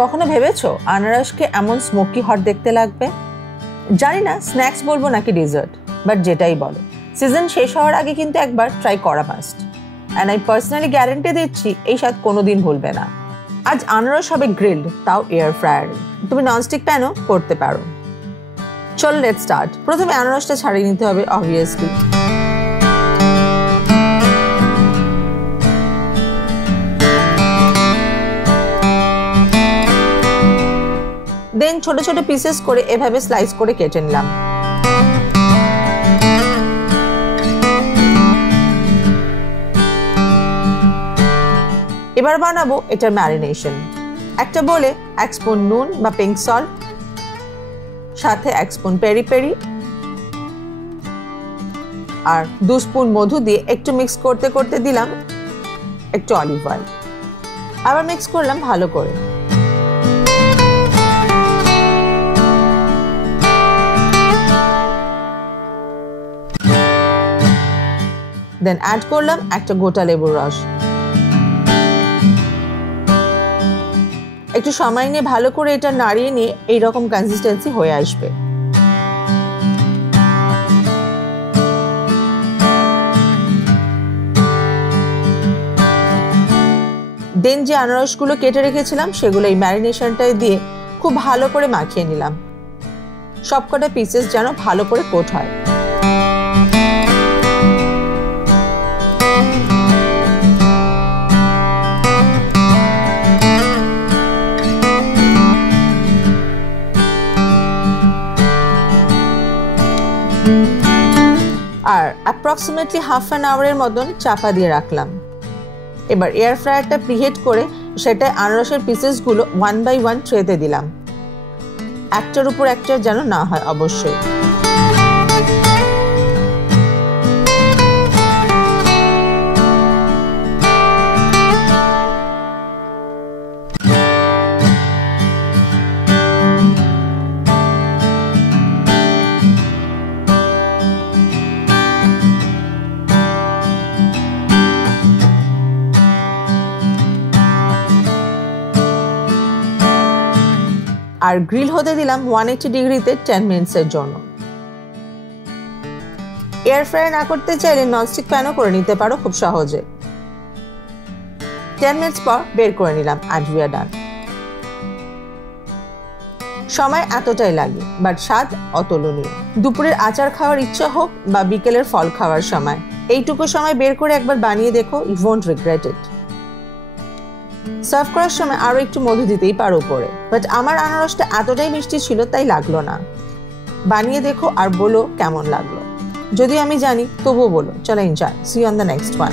কখনো ভেবেছো আনারসকে এমন স্মোকি হট দেখতে লাগবে? জানি না স্ন্যাক্স বলবো নাকি ডেজার্ট, বাট যেটাই বলো সিজন শেষ হওয়ার আগে কিন্তু একবার ট্রাই করা must. And I personally guarantee দিচ্ছি এই স্বাদ কোনোদিন ভুলবে না। আজ আনারস হবে গ্রিলড, তাও এয়ার ফ্রায়ারে। তুমি ননস্টিক প্যানও করতে পারো। চলো লেটস স্টার্ট। প্রথমে আনারসটা ছাড়িয়ে নিতে হবে অবভিয়াসলি। দেন ছোট ছোট পিসেস করে এভাবে স্লাইস করে কেটে নিলাম। এবার বানাবো এটার ম্যারিনেশন। একটা বলে 1 স্পুন নুন বা পিঙ্ক সল্ট, সাথে 1 স্পুন পেরি পেরি আর 2 স্পুন মধু দিয়ে একটু মিক্স করতে করতে দিলাম একটু অলিভ অয়েল। আবার মিক্স করলাম ভালো করে। দেন অ্যাড করলাম একটা গোটা লেবুর রস। একটু সময় নিয়ে ভালো করে এটা নাড়িয়ে নিয়ে এইরকম কনসিস্টেন্সি হয়ে আসবে। দেন যে আনারসগুলো কেটে রেখেছিলাম সেগুলো এই ম্যারিনেশনটায় দিয়ে খুব ভালো করে মাখিয়ে নিলাম, সবকটা পিসেস যেন ভালো করে কোট হয়। আর অ্যাপ্রক্সিমেটলি হাফ অ্যান আওয়ারের মতন চাপা দিয়ে রাখলাম। এবার এয়ার ফ্রায়ারটা প্রিহিট করে সেটায় আনারসের পিসেসগুলো 1 বাই 1 ট্রেতে দিলাম, একটার উপর একটা যেন না হয় অবশ্যই। আর গ্রিল হতে দিলাম 180 ডিগ্রিতে 10 মিনিটসের জন্য। এয়ার ফ্রাই না করতে চাইলে ননস্টিক প্যানও করে নিতে পারো খুব সহজে। 10 মিনিটস পর বের করে নিলাম, অ্যান্ড উই আর ডান। সময় এতটাই লাগে, বাট স্বাদ অতুলনীয়। দুপুরের আচার খাওয়ার ইচ্ছা হোক বা বিকেলের ফল খাওয়ার সময়, এইটুকু সময় বের করে একবার বানিয়ে দেখো, you won't regret it. Serve করার সময় আরো একটু মধু দিতেই পারো উপরে, বাট আমার আনারসটা এতটাই মিষ্টি ছিল তাই লাগলো না। বানিয়ে দেখো আর বলো কেমন লাগলো। যদি আমি জানি তবুও বলো। চলো enjoy, see you on the next one.